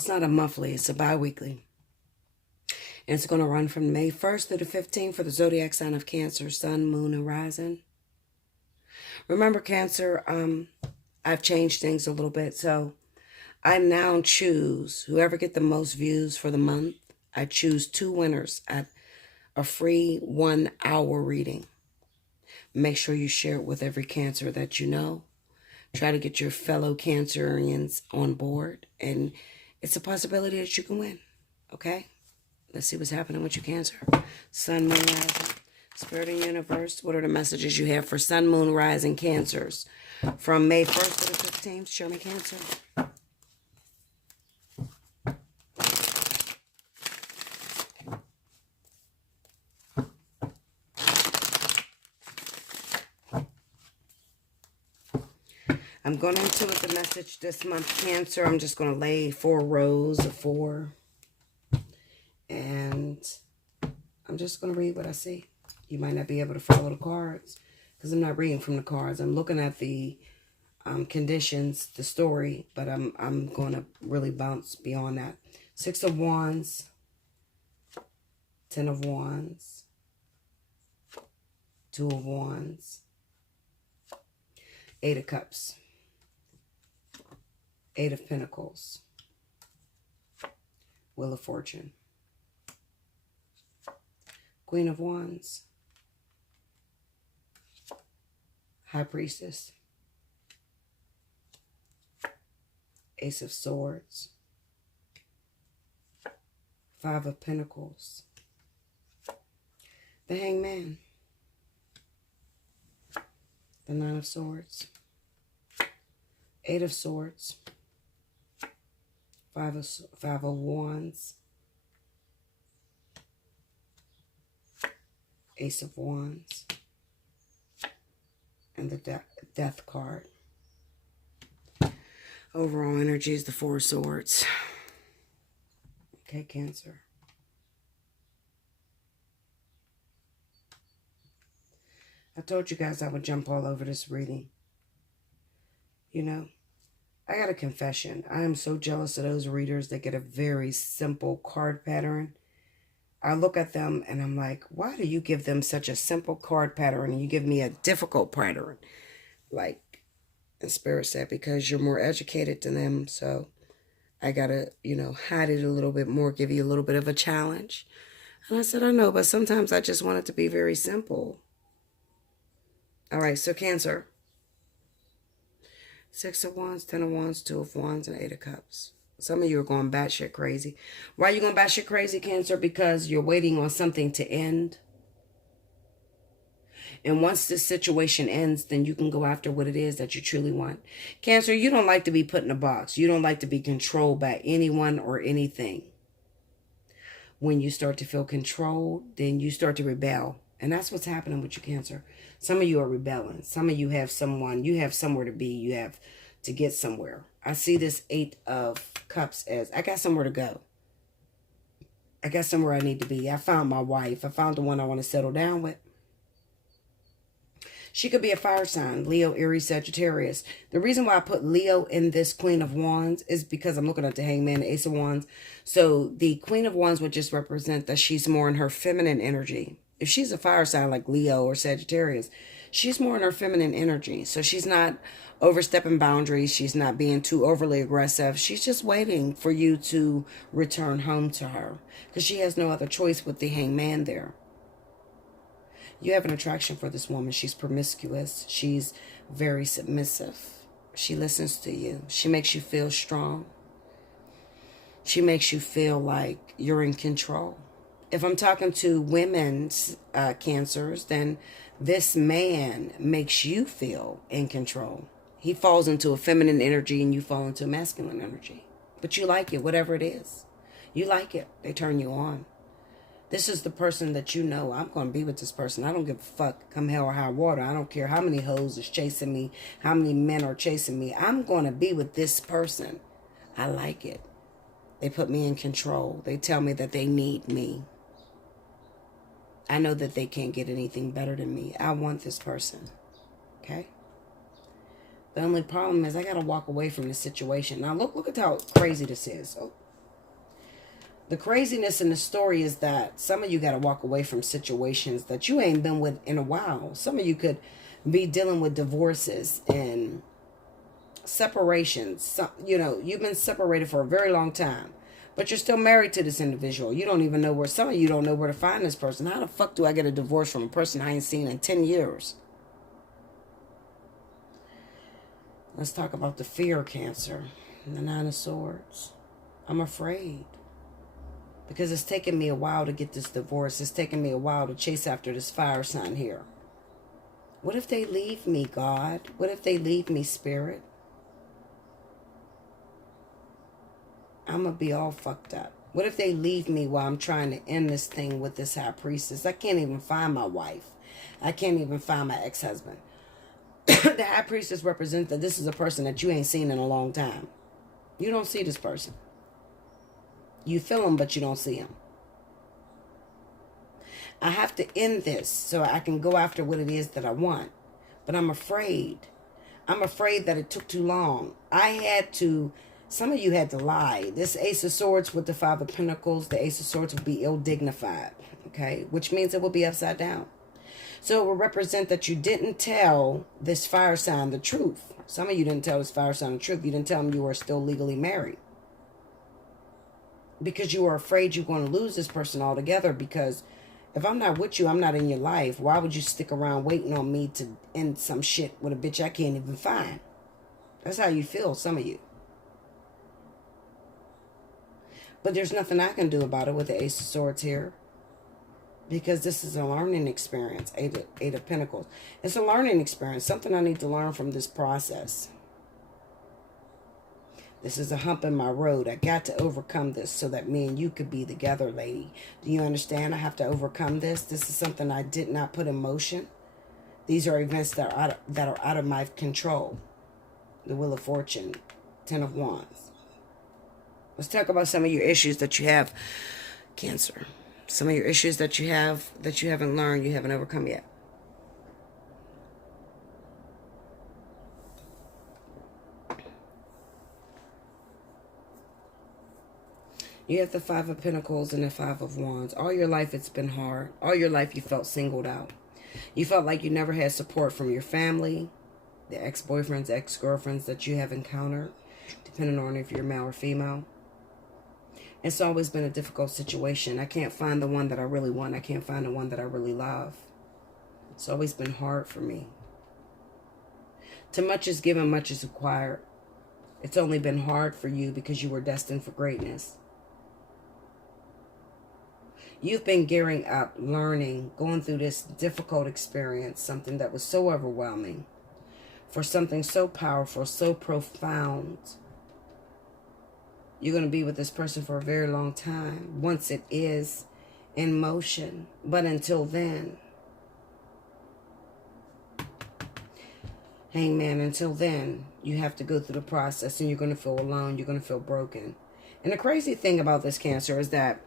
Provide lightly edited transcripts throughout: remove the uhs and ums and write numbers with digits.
it's not a monthly, it's a bi-weekly. And it's going to run from May 1st through the 15th for the zodiac sign of Cancer, Sun, Moon, and Rising. Remember, Cancer, I've changed things a little bit. So I now choose whoever get the most views for the month. I choose 2 winners at a free 1-hour reading. Make sure you share it with every Cancer that you know. Try to get your fellow Cancerians on board. And it's a possibility that you can win. Okay? Let's see what's happening with you, Cancer. Sun, Moon, Rising. Spirit and Universe, what are the messages you have for Sun, Moon, Rising Cancers? From May 1st to the 15th, show me, Cancer. I'm going into it, the message this month, Cancer. I'm just going to lay 4 rows of 4. And I'm just going to read what I see. You might not be able to follow the cards because I'm not reading from the cards. I'm looking at the conditions, the story, but I'm going to really bounce beyond that. 6 of Wands, 10 of Wands, 2 of Wands, 8 of Cups, 8 of Pentacles, Wheel of Fortune, Queen of Wands, High Priestess, Ace of Swords, 5 of Pentacles, the Hangman, the 9 of Swords, 8 of Swords, 5 of Wands, Ace of Wands, and the Death card. Overall energy is the 4 of Swords. Okay, Cancer. I told you guys I would jump all over this reading. You know, I got a confession. I am so jealous of those readers that get a very simple card pattern. I look at them and I'm like, why do you give them such a simple card pattern and you give me a difficult pattern? Like, and Spirit said, because you're more educated than them, so I gotta, you know, hide it a little bit more, give you a little bit of a challenge. And I said, I know, but sometimes I just want it to be very simple. All right, so Cancer. 6 of Wands, 10 of Wands, 2 of Wands, and 8 of Cups. Some of you are going batshit crazy. Why are you going batshit crazy, Cancer? Because you're waiting on something to end. And once this situation ends, then you can go after what it is that you truly want. Cancer, you don't like to be put in a box. You don't like to be controlled by anyone or anything. When you start to feel controlled, then you start to rebel. And that's what's happening with you, Cancer. Some of you are rebelling. Some of you have someone, you have somewhere to be. You have to get somewhere. I see this 8 of Cups as, I got somewhere to go. I got somewhere I need to be. I found my wife. I found the one I want to settle down with. She could be a fire sign, Leo, Aries, Sagittarius. The reason why I put Leo in this Queen of Wands is because I'm looking at the Hangman, the Ace of Wands. So the Queen of Wands would just represent that she's more in her feminine energy. If she's a fire sign like Leo or Sagittarius, she's more in her feminine energy. So she's not overstepping boundaries. She's not being too overly aggressive. She's just waiting for you to return home to her because she has no other choice with the Hangman there. You have an attraction for this woman. She's promiscuous. She's very submissive. She listens to you. She makes you feel strong. She makes you feel like you're in control. If I'm talking to women's Cancers, then this man makes you feel in control. He falls into a feminine energy and you fall into a masculine energy. But you like it, whatever it is. You like it. They turn you on. This is the person that you know, I'm going to be with this person. I don't give a fuck, come hell or high water. I don't care how many hoes is chasing me, how many men are chasing me. I'm going to be with this person. I like it. They put me in control. They tell me that they need me. I know that they can't get anything better than me. I want this person. Okay? The only problem is I got to walk away from this situation. Now, look at how crazy this is. Oh, The craziness in the story is that some of you got to walk away from situations that you ain't been with in a while. Some of you could be dealing with divorces and separations. You know, you've been separated for a very long time, but you're still married to this individual. You don't even know where, some of you don't know where to find this person. How the fuck do I get a divorce from a person I ain't seen in 10 years? Let's talk about the fear, Cancer. The Nine of Swords. I'm afraid. Because it's taken me a while to get this divorce. It's taken me a while to chase after this fire sign here. What if they leave me, God? What if they leave me, Spirit? I'm going to be all fucked up. What if they leave me while I'm trying to end this thing with this high priestess? I can't even find my wife. I can't even find my ex-husband. The high priestess represents that this is a person that you ain't seen in a long time. You don't see this person. You feel him, but you don't see him. I have to end this so I can go after what it is that I want. But I'm afraid. I'm afraid that it took too long. Some of you had to lie. This Ace of Swords with the Five of Pentacles, the Ace of Swords will be ill-dignified. Okay? Which means it will be upside down. So it will represent that you didn't tell this fire sign the truth. Some of you didn't tell this fire sign the truth. You didn't tell them you were still legally married. Because you were afraid you're going to lose this person altogether. Because if I'm not with you, I'm not in your life. Why would you stick around waiting on me to end some shit with a bitch I can't even find? That's how you feel, some of you. But there's nothing I can do about it with the Ace of Swords here. Because this is a learning experience. Eight of Pentacles. It's a learning experience. Something I need to learn from this process. This is a hump in my road. I got to overcome this so that me and you could be together, lady. Do you understand? I have to overcome this. This is something I did not put in motion. These are events that are out of my control. The Wheel of Fortune. 10 of Wands. Let's talk about some of your issues that you have, Cancer. Some of your issues that you have that you haven't learned, you haven't overcome yet. You have the Five of Pentacles and the Five of Wands. All your life it's been hard. All your life you felt singled out. You felt like you never had support from your family, the ex-boyfriends, ex-girlfriends that you have encountered, depending on if you're male or female. It's always been a difficult situation. I can't find the one that I really want. I can't find the one that I really love. It's always been hard for me. To much is given, much is acquired. It's only been hard for you because you were destined for greatness. You've been gearing up, learning, going through this difficult experience, something that was so overwhelming, for something so powerful, so profound. You're going to be with this person for a very long time once it is in motion. But until then, Hangman, until then, you have to go through the process and you're going to feel alone. You're going to feel broken. And the crazy thing about this, Cancer, is that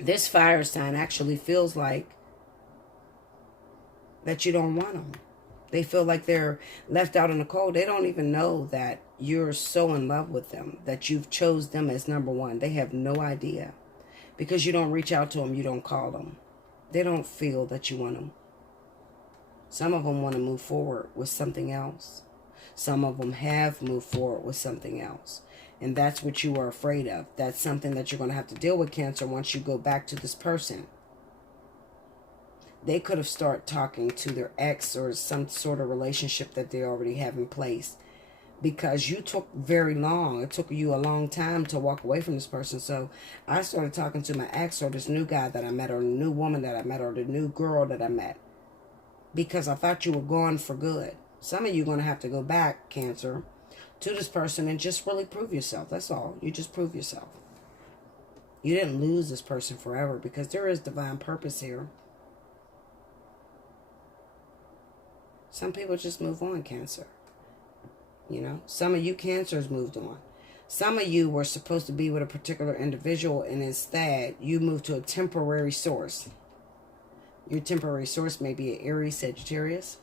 this fire sign actually feels like that you don't want them. They feel like they're left out in the cold. They don't even know that you're so in love with them, that you've chose them as number one. They have no idea. Because you don't reach out to them, you don't call them. They don't feel that you want them. Some of them want to move forward with something else. Some of them have moved forward with something else. And that's what you are afraid of. That's something that you're going to have to deal with, Cancer, once you go back to this person. They could have started talking to their ex or some sort of relationship that they already have in place. Because you took very long. It took you a long time to walk away from this person. So I started talking to my ex or this new guy that I met or the new woman that I met or the new girl that I met. Because I thought you were gone for good. Some of you are going to have to go back, Cancer, to this person and just really prove yourself. That's all. You just prove yourself. You didn't lose this person forever because there is divine purpose here. Some people just move on, Cancer. You know, some of you Cancers moved on. Some of you were supposed to be with a particular individual and instead you moved to a temporary source. Your temporary source may be an Aries, Sagittarius.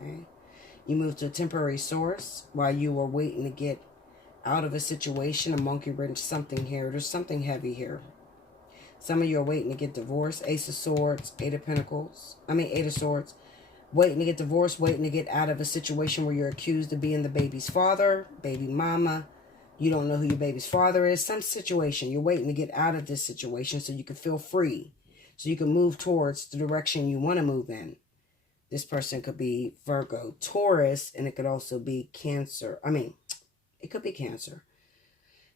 Okay. You moved to a temporary source while you were waiting to get out of a situation, a monkey wrench, something here. There's something heavy here. Some of you are waiting to get divorced. Ace of Swords, Eight of Swords. Waiting to get divorced, waiting to get out of a situation where you're accused of being the baby's father, baby mama. You don't know who your baby's father is. Some situation. You're waiting to get out of this situation so you can feel free. So you can move towards the direction you want to move in. This person could be Virgo, Taurus, and it could also be Cancer. It could be Cancer.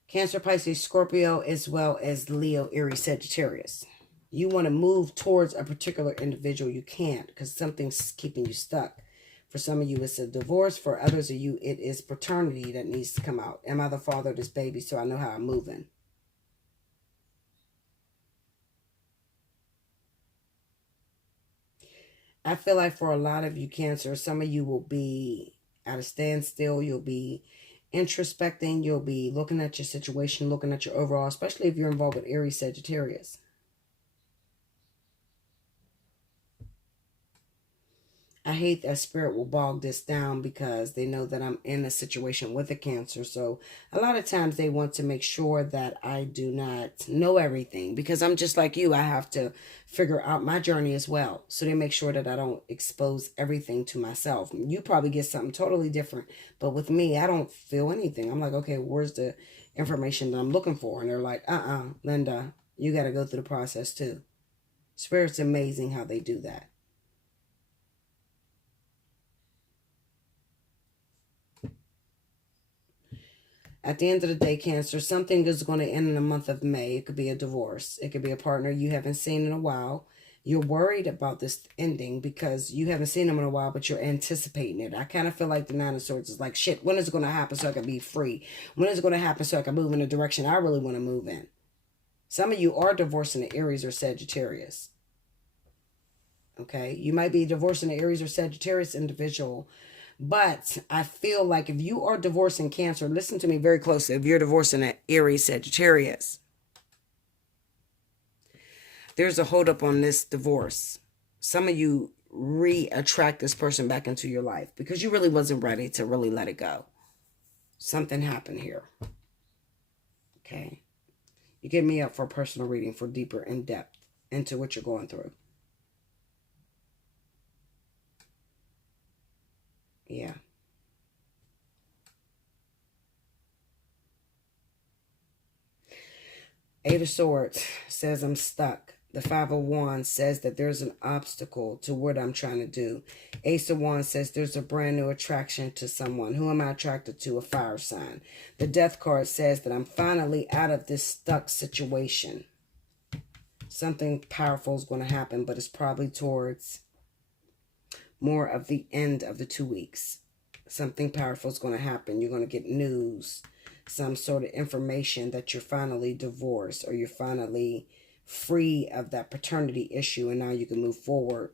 Cancer, Pisces, Scorpio, as well as Leo, Aries, Sagittarius. You want to move towards a particular individual. You can't because something's keeping you stuck. For some of you, it's a divorce. For others of you, it is paternity that needs to come out. Am I the father of this baby so I know how I'm moving? I feel like for a lot of you, Cancer, some of you will be at a standstill. You'll be introspecting. You'll be looking at your situation, looking at your overall, especially if you're involved with Aries, Sagittarius. I hate that spirit will bog this down because they know that I'm in a situation with a Cancer. So a lot of times they want to make sure that I do not know everything because I'm just like you. I have to figure out my journey as well. So they make sure that I don't expose everything to myself. You probably get something totally different. But with me, I don't feel anything. I'm like, okay, where's the information that I'm looking for? And they're like, Linda, you got to go through the process too. Spirit's amazing how they do that. At the end of the day, Cancer, something is going to end in the month of May. It could be a divorce. It could be a partner you haven't seen in a while. You're worried about this ending because you haven't seen them in a while, but you're anticipating it. I kind of feel like the Nine of Swords is like, shit, when is it going to happen so I can be free? When is it going to happen so I can move in the direction I really want to move in? Some of you are divorcing the Aries or Sagittarius. Okay? You might be divorcing the Aries or Sagittarius individual. But I feel like if you are divorcing Cancer, listen to me very closely. If you're divorcing an Aries, Sagittarius, there's a hold up on this divorce. Some of you re-attract this person back into your life because you really wasn't ready to really let it go. Something happened here. Okay. You get me up for a personal reading for deeper in depth into what you're going through. Yeah. Eight of Swords says I'm stuck. The Five of Wands says that there's an obstacle to what I'm trying to do. Ace of Wands says there's a brand new attraction to someone. Who am I attracted to? A fire sign. The Death card says that I'm finally out of this stuck situation. Something powerful is going to happen, but it's probably towards more of the end of the 2 weeks. Something powerful is going to happen. You're going to get news, some sort of information that you're finally divorced or you're finally free of that paternity issue and now you can move forward.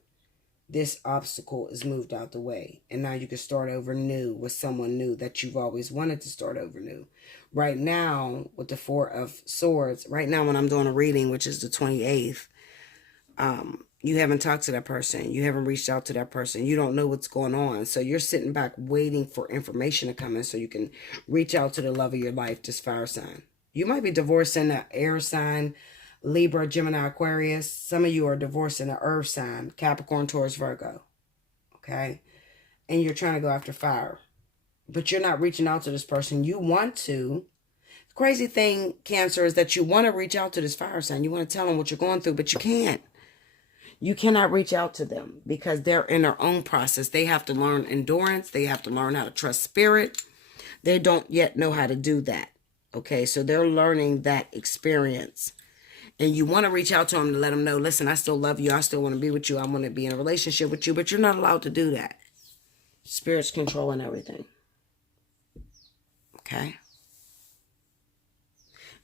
This obstacle is moved out the way and now you can start over new with someone new that you've always wanted to start over new. Right now, with the Four of Swords, right now when I'm doing a reading, which is the 28th, you haven't talked to that person. You haven't reached out to that person. You don't know what's going on. So you're sitting back waiting for information to come in so you can reach out to the love of your life, this fire sign. You might be divorcing an air sign, Libra, Gemini, Aquarius. Some of you are divorcing an earth sign, Capricorn, Taurus, Virgo. Okay? And you're trying to go after fire. But you're not reaching out to this person. You want to. The crazy thing, Cancer, is that you want to reach out to this fire sign. You want to tell them what you're going through, but you can't. You cannot reach out to them because they're in their own process. They have to learn endurance. They have to learn how to trust spirit. They don't yet know how to do that. Okay, so they're learning that experience. And you want to reach out to them to let them know, listen, I still love you. I still want to be with you. I want to be in a relationship with you. But you're not allowed to do that. Spirit's controlling everything. Okay?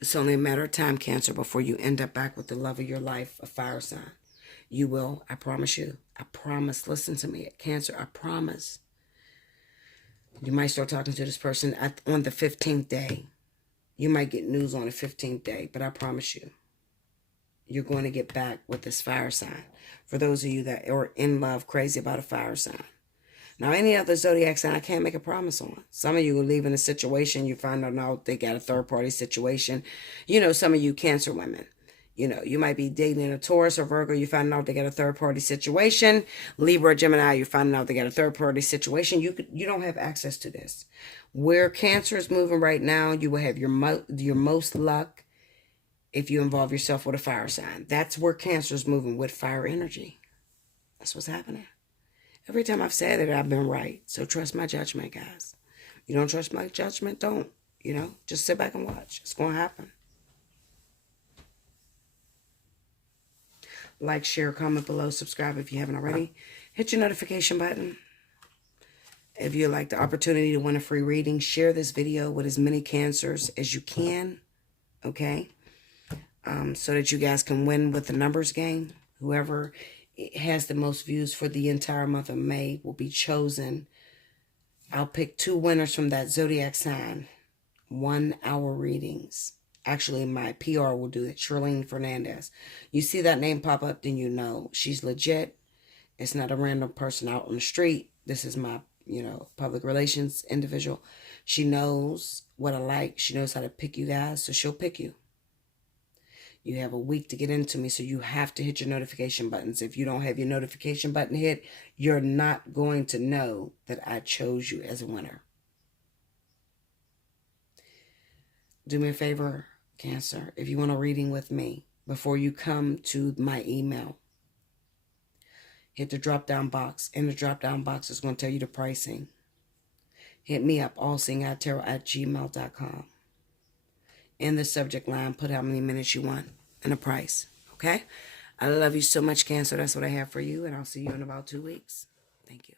It's only a matter of time, Cancer, before you end up back with the love of your life, a fire sign. You will. I promise you. I promise. Listen to me. Cancer, I promise. You might start talking to this person on the 15th day. You might get news on the 15th day, but I promise you, you're going to get back with this fire sign. For those of you that are in love, crazy about a fire sign. Now, any other zodiac sign, I can't make a promise on. Some of you will leave in a situation, you find out they got a third party situation. You know, some of you Cancer women, you know, you might be dating a Taurus or Virgo, you find out they got a third party situation. Libra, Gemini, you find out they got a third party situation. You don't have access to this. Where Cancer is moving right now, you will have your most luck if you involve yourself with a fire sign. That's where Cancer is moving, with fire energy. That's what's happening. Every time I've said it, I've been right. So trust my judgment, guys. You don't trust my judgment, don't. You know, just sit back and watch. It's going to happen. Like, share, comment below, subscribe if you haven't already. Hit your notification button. If you'd like the opportunity to win a free reading, share this video with as many Cancers as you can. Okay? So that you guys can win with the numbers game. Whoever has the most views for the entire month of May will be chosen. I'll pick 2 winners from that zodiac sign. 1 hour readings. Actually, my PR will do it. Charlene Fernandez. You see that name pop up, then you know she's legit. It's not a random person out on the street. This is my, you know, public relations individual. She knows what I like. She knows how to pick you guys, so she'll pick you. You have a week to get into me, so you have to hit your notification buttons. If you don't have your notification button hit, you're not going to know that I chose you as a winner. Do me a favor, Cancer. If you want a reading with me, before you come to my email, hit the drop-down box. In the drop-down box, it's going to tell you the pricing. Hit me up, allseeingeyetarot@gmail.com. In the subject line, put how many minutes you want and a price. Okay? I love you so much, Cancer. That's what I have for you, and I'll see you in about 2 weeks. Thank you.